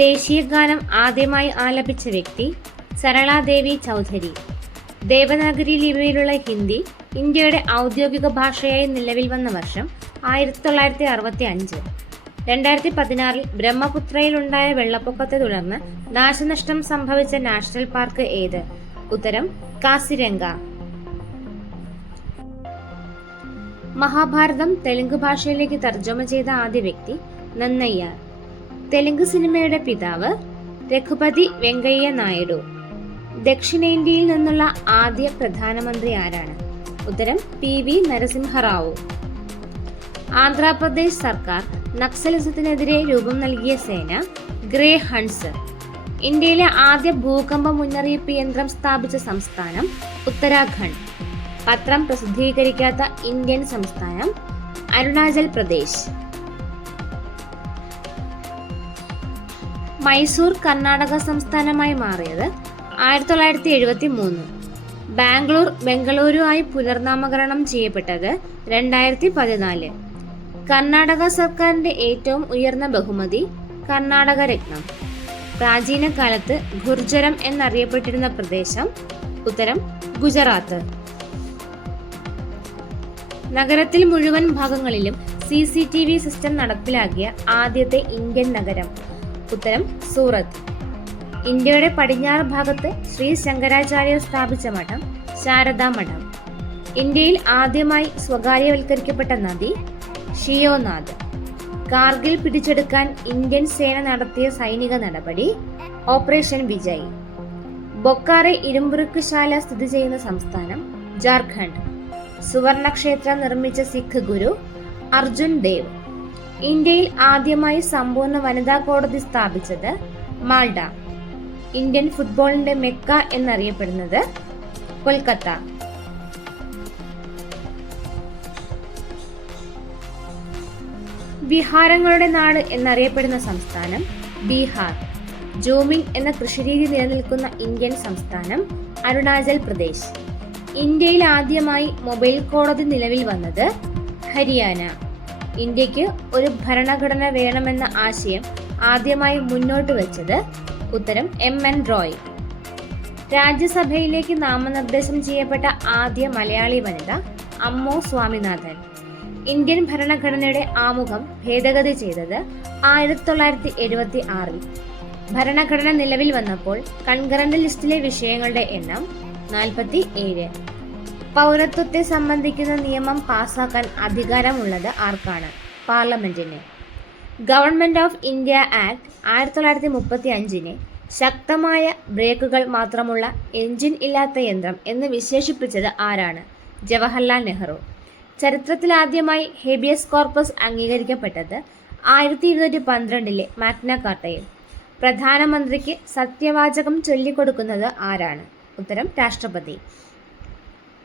ദേശീയ ഗാനം ആദ്യമായി ആലപിച്ച വ്യക്തി സരളാദേവി ചൗധരി. ദേവനാഗരി ലിപിയിലുള്ള ഹിന്ദി ഇന്ത്യയുടെ ഔദ്യോഗിക ഭാഷയായി നിലവിൽ വന്ന വർഷം 1965. 2016 ബ്രഹ്മപുത്രയിലുണ്ടായ വെള്ളപ്പൊക്കത്തെ തുടർന്ന് നാശനഷ്ടം സംഭവിച്ച നാഷണൽ പാർക്ക് ഏത്? ഉത്തരം കാസിരംഗ. മഹാഭാരതം തെലുങ്ക് ഭാഷയിലേക്ക് തർജ്ജമ ചെയ്ത ആദ്യ വ്യക്തി നന്നയ്യാർ. തെലുങ്ക് സിനിമയുടെ പിതാവ് രഘുപതി വെങ്കയ്യ നായിഡു. ദക്ഷിണേന്ത്യയിൽ നിന്നുള്ള ആദ്യ പ്രധാനമന്ത്രി ആരാണ്? ഉത്തരം PV നരസിംഹറാവു. ആന്ധ്രാപ്രദേശ് സർക്കാർ നക്സലിസത്തിനെതിരെ രൂപം നൽകിയ സേന ഗ്രേ ഹണ്ട്സ്. ഇന്ത്യയിലെ ആദ്യ ഭൂകമ്പ മുന്നറിയിപ്പ് യന്ത്രം സ്ഥാപിച്ച സംസ്ഥാനം ഉത്തരാഖണ്ഡ്. പത്രം പ്രസിദ്ധീകരിക്കാത്ത ഇന്ത്യൻ സംസ്ഥാനം അരുണാചൽ പ്രദേശ്. മൈസൂർ കർണാടക സംസ്ഥാനമായി മാറിയത് 1973. ബാംഗ്ലൂർ ബംഗളൂരു ആയി പുനർനാമകരണം ചെയ്യപ്പെട്ടത് 2014. കർണാടക സർക്കാരിന്റെ ഏറ്റവും ഉയർന്ന ബഹുമതി കർണാടക രത്നം. പ്രാചീന കാലത്ത് ഗുർജരം എന്നറിയപ്പെട്ടിരുന്ന പ്രദേശം ഉത്തരം ഗുജറാത്ത്. നഗരത്തിൽ മുഴുവൻ ഭാഗങ്ങളിലും CCTV സിസ്റ്റം നടപ്പിലാക്കിയ ആദ്യത്തെ ഇന്ത്യൻ നഗരം ഉത്തരം സൂറത്ത്. ഇന്ത്യയുടെ പടിഞ്ഞാറ് ഭാഗത്ത് ശ്രീ ശങ്കരാചാര്യർ സ്ഥാപിച്ച മഠം ശാരദാ മഠം. ഇന്ത്യയിൽ ആദ്യമായി സ്വകാര്യവൽക്കരിക്കപ്പെട്ട നദി ഷിയോനാഥ്. കാർഗിൽ പിടിച്ചെടുക്കാൻ ഇന്ത്യൻ സേന നടത്തിയ സൈനിക നടപടി ഓപ്പറേഷൻ വിജയ്. ബൊക്കാറെ ഇരുമ്പുരുക്ക് ശാല സ്ഥിതി ചെയ്യുന്ന സംസ്ഥാനം ജാർഖണ്ഡ്. സുവർണക്ഷേത്രം നിർമ്മിച്ച സിഖ് ഗുരു അർജുൻ ദേവ്. ഇന്ത്യയിൽ ആദ്യമായി സമ്പൂർണ്ണ വനിതാ കോടതി സ്ഥാപിച്ചത് മാൾഡ. ഇന്ത്യൻ ഫുട്ബോളിന്റെ മെക്ക എന്നറിയപ്പെടുന്നത് കൊൽക്കത്ത. വിഹാരങ്ങളുടെ നാട് എന്നറിയപ്പെടുന്ന സംസ്ഥാനം ബീഹാർ. ജൂമിംഗ് എന്ന കൃഷിരീതി നിലനിൽക്കുന്ന ഇന്ത്യൻ സംസ്ഥാനം അരുണാചൽ പ്രദേശ്. ഇന്ത്യയിൽ ആദ്യമായി മൊബൈൽ കോടതി നിലവിൽ വന്നത് ഹരിയാന. ഇന്ത്യക്ക് ഒരു ഭരണഘടന വേണമെന്ന ആശയം ആദ്യമായി മുന്നോട്ട് വെച്ചത് ഉത്തരം MN റോയ്. രാജ്യസഭയിലേക്ക് നാമനിർദ്ദേശം ചെയ്യപ്പെട്ട ആദ്യ മലയാളി വനിത അമ്മു സ്വാമിനാഥൻ. ഇന്ത്യൻ ഭരണഘടനയുടെ ആമുഖം ഭേദഗതി ചെയ്തത് 1976. ഭരണഘടന നിലവിൽ വന്നപ്പോൾ കൺകറന്റ് ലിസ്റ്റിലെ വിഷയങ്ങളുടെ എണ്ണം 47. പൗരത്വത്തെ സംബന്ധിക്കുന്ന നിയമം പാസാക്കാൻ അധികാരമുള്ളത് ആർക്കാണ്? പാർലമെന്റിന്. ഗവൺമെന്റ് ഓഫ് ഇന്ത്യ ആക്ട് 1935 ശക്തമായ ബ്രേക്കുകൾ മാത്രമുള്ള എഞ്ചിൻ ഇല്ലാത്ത യന്ത്രം എന്ന് വിശേഷിപ്പിച്ചത് ആരാണ്? ജവഹർലാൽ നെഹ്റു. ചരിത്രത്തിലാദ്യമായി ഹേബിയസ് കോർപ്പസ് അംഗീകരിക്കപ്പെട്ടത് 1212 മാഗ്ന കാർട്ടയിൽ. പ്രധാനമന്ത്രിക്ക് സത്യവാചകം ചൊല്ലിക്കൊടുക്കുന്നത് ആരാണ്? ഉത്തരം രാഷ്ട്രപതി.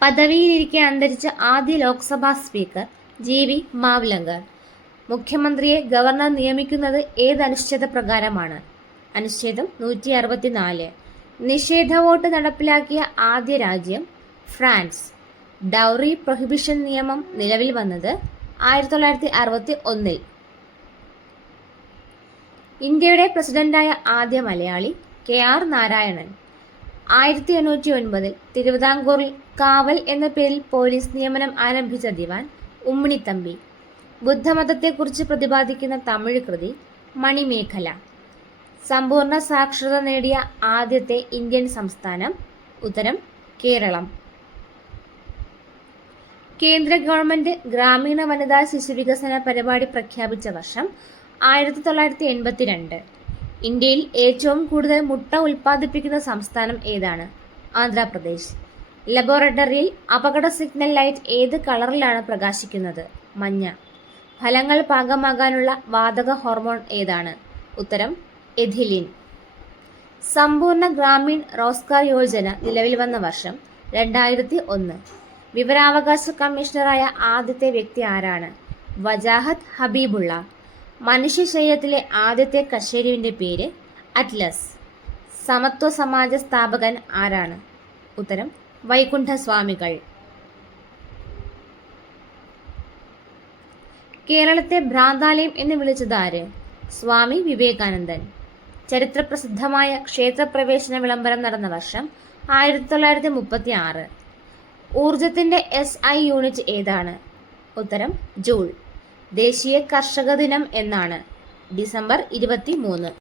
പദവിയിലിരിക്കെ അന്തരിച്ച ആദ്യ ലോക്സഭാ സ്പീക്കർ GV മാവ്ലങ്കർ. മുഖ്യമന്ത്രിയെ ഗവർണർ നിയമിക്കുന്നത് ഏത് അനുച്ഛേദ പ്രകാരമാണ്? അനുച്ഛേദം 164. നിഷേധ വോട്ട് നടപ്പിലാക്കിയ ആദ്യ രാജ്യം ഫ്രാൻസ്. ഡൗറി പ്രൊഹിബിഷൻ നിയമം നിലവിൽ വന്നത് 1961. ഇന്ത്യയുടെ പ്രസിഡന്റായ ആദ്യ മലയാളി KR നാരായണൻ. 1809 തിരുവിതാംകൂറിൽ കാവൽ എന്ന പേരിൽ പോലീസ് നിയമനം ആരംഭിച്ച ദിവാൻ ഉമ്മിണിത്തമ്പി. ബുദ്ധമതത്തെക്കുറിച്ച് പ്രതിപാദിക്കുന്ന തമിഴ് കൃതി മണിമേഖല. സമ്പൂർണ്ണ സാക്ഷരത നേടിയ ആദ്യത്തെ ഇന്ത്യൻ സംസ്ഥാനം ഉത്തരം കേരളം. കേന്ദ്ര ഗവൺമെന്റ് ഗ്രാമീണ വനിതാ ശിശുവികസന പരിപാടി പ്രഖ്യാപിച്ച വർഷം 1982. ഇന്ത്യയിൽ ഏറ്റവും കൂടുതൽ മുട്ട ഉൽപ്പാദിപ്പിക്കുന്ന സംസ്ഥാനം ഏതാണ്? ആന്ധ്രാപ്രദേശ്. ലബോറട്ടറിയിൽ അപകട സിഗ്നൽ ലൈറ്റ് ഏത് കളറിലാണ് പ്രകാശിക്കുന്നത്? മഞ്ഞ. ഫലങ്ങൾ പാകമാകാനുള്ള വാതക ഹോർമോൺ ഏതാണ്? ഉത്തരം എഥിലിൻ. സമ്പൂർണ്ണ ഗ്രാമീൺ റോസ്ഗാർ യോജന നിലവിൽ വന്ന വർഷം 2001. വിവരാവകാശ കമ്മീഷണറായ ആദ്യത്തെ വ്യക്തി ആരാണ്? വജാഹത്ത് ഹബീബുള്ള. മനുഷ്യ ശരീരത്തിലെ ആദ്യത്തെ കശേരുവിന്റെ പേര് അറ്റ്ലസ്. സമത്വ സമാജ സ്ഥാപകൻ ആരാണ്? ഉത്തരം വൈകുണ്ഠസ്വാമികൾ. കേരളത്തെ ഭ്രാന്താലയം എന്ന് വിളിച്ചത് ആര്? സ്വാമി വിവേകാനന്ദൻ. ചരിത്രപ്രസിദ്ധമായ ക്ഷേത്രപ്രവേശന വിളംബരം നടന്ന വർഷം 1936. ഊർജത്തിന്റെ SI യൂണിറ്റ് ഏതാണ്? ഉത്തരം ജൂൾ. ദേശീയ കർഷക ദിനം എന്നാണ്? ഡിസംബർ 23.